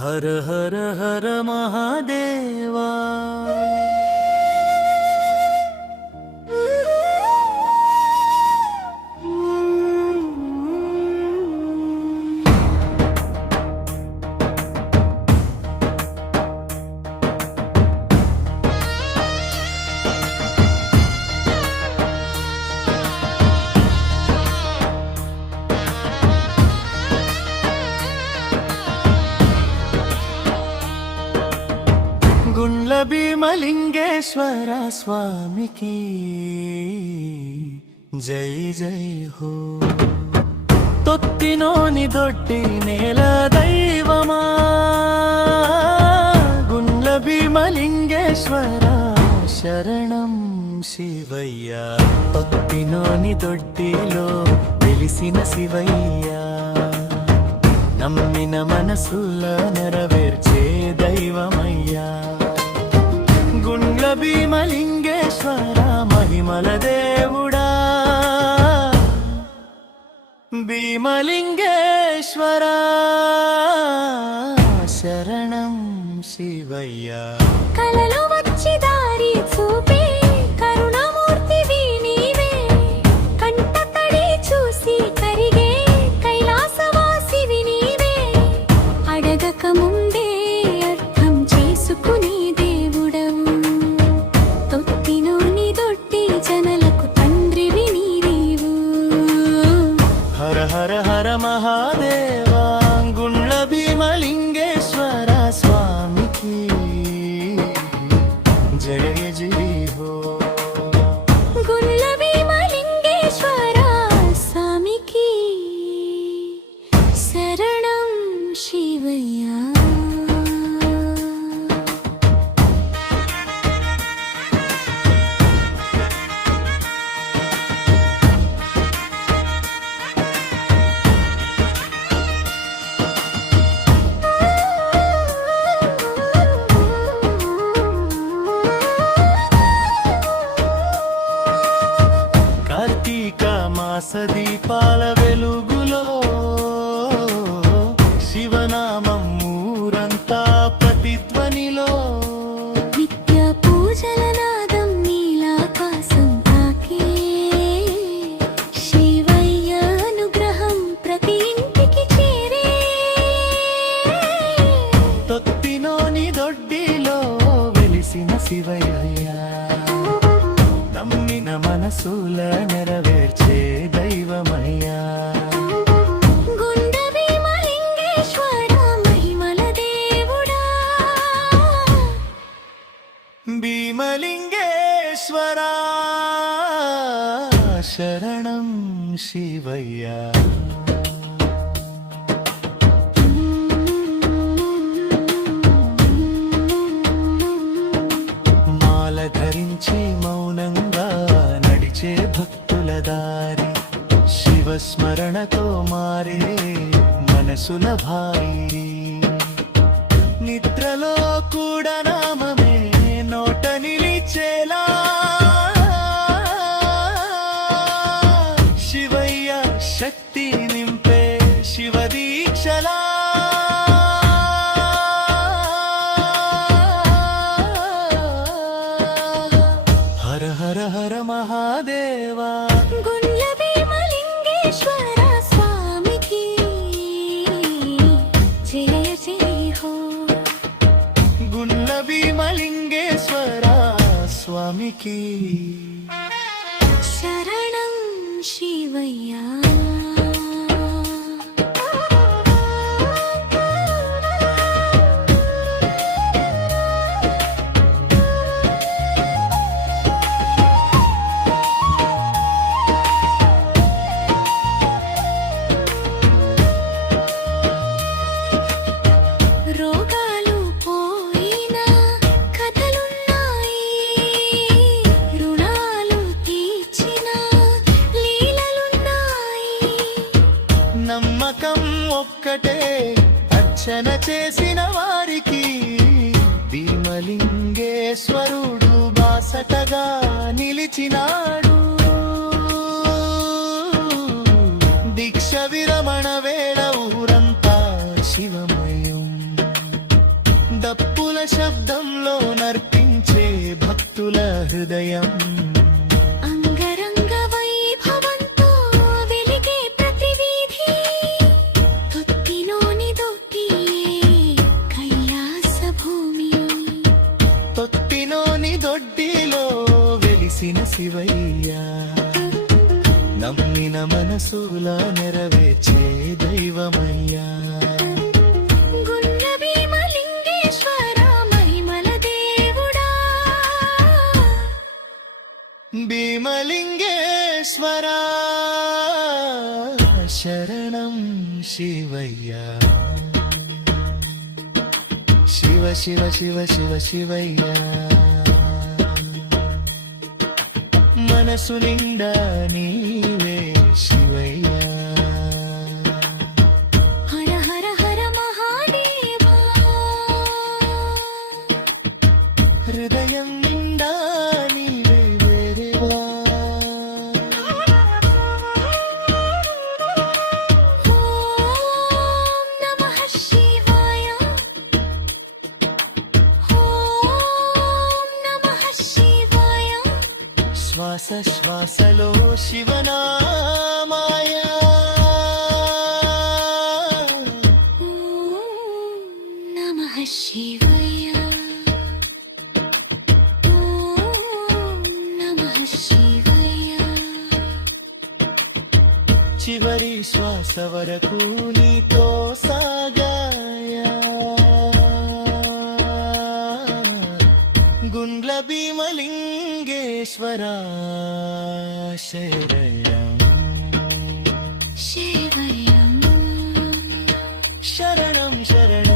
హర హర హర మహాదేవా గుండ్ల భీమలింగేశ్వర స్వామికి జై జై హో. తొత్తినోని దొడ్డి నేల దైవమా గుండ్ల భీమలింగేశ్వర శరణం శివయ్య. తొత్తినోని దొడ్డిలో వెలిసిన శివయ్య, నమ్మిన మనసుల నెరవేర్చే దైవమయ్యా. గుండ్ల భీమలింగేశ్వర మహిమల దేవుడా, భీమలింగేశ్వర శరణం శివయ్యా. కలలో వచ్చి దారి చూపే కరుణామూర్తివి నీవే, కంట తడి చూసి కరిగే కైలాసవాసివి నీవే. అడగక ముందే అర్థం చేసుకుని దేవుడవు, తొత్తినోని దొడ్డి జనలకు తండ్రివి నీవు. హర హర హర మహాదేవా గుండ్ల భీమలింగేశ్వర స్వామికి జయ జయ హో. గుండ్ల భీమలింగేశ్వర స్వామికి శరణం శివయ్య. కార్తీక మాస దీపాల వెలుగులో శివనామం ఊరంతా ప్రతిధ్వనిలో. నిత్య పూజల నాదం నీలాకాశం తాకే, శివయ్య అనుగ్రహం ప్రతి ఇంటికి చేరే. తొత్తినోని దొడ్డిలో వెలిసిన శివయ్య, నమ్మిన మనసుల నెరవేర్చే దైవమయ్యా. గుండ్ల భీమలింగేశ్వర మహిమల దేవుడా, భీమలింగేశ్వర శరణం శివయ్యా. మాల ధరించి మౌనంగా నడిచే భక్తుల దారి, శివస్మరణతో మారే మనసుల భారీ. నిద్రలో కూడా నామమే నోట నిలిచేలా, శివయ్య శక్తి నింపే శివ దీక్షలా. హర హర హర మహాదేవా గుండ్ల భీమలింగేశ్వర స్వామికి జయ జయ హో. గుండ్ల భీమలింగేశ్వర స్వామికి శరణం శివయ్య. రోగాలు పోయినా కథలున్నాయి, రుణాలు తీర్చిన లీలలున్నాయి. నమ్మకం ఒక్కటే అర్చన చేసిన వారికి, భీమలింగేశ్వరుడు బాసటగా నిలిచినాడు. దీక్ష విరమణ వేళ ఊరంతా శివమయం. డప్పుల శబ్దంలో నర్పించే భక్తుల హృదయం అంగరంగ వైభవంతో వెలిగే ప్రతి వీధి తొత్తిలోని దొడ్డియే కైలాస భూమి తొత్తిలోని దొడ్డిలో వెలిసిన శివయ్య నమ్మిన మనసుల నెరవేర్చే దైవమయ్యా గుండ్ల భీమలింగేశ్వర మహిమల దేవుడా భీమలింగేశ్వరా శరణం శివయ్యా శివ శివ శివ శివ శివయ్యా మనసు నిండా నీవే శివయ్యా హర హర హర మహాదేవా హృదయం నిండా నీవే వేరేవా ఓం నమః శివాయ ఓం నమః శివాయ శ్వాస శ్వాసలో శివనామాయ ఓం నమః శివాయ ఓం నమః శివాయ చివరి శ్వాస వరకు నీతో సాగాయా గుండ్ల భీమలింగేశ్వరా శరణం శివయం శరణం శరణం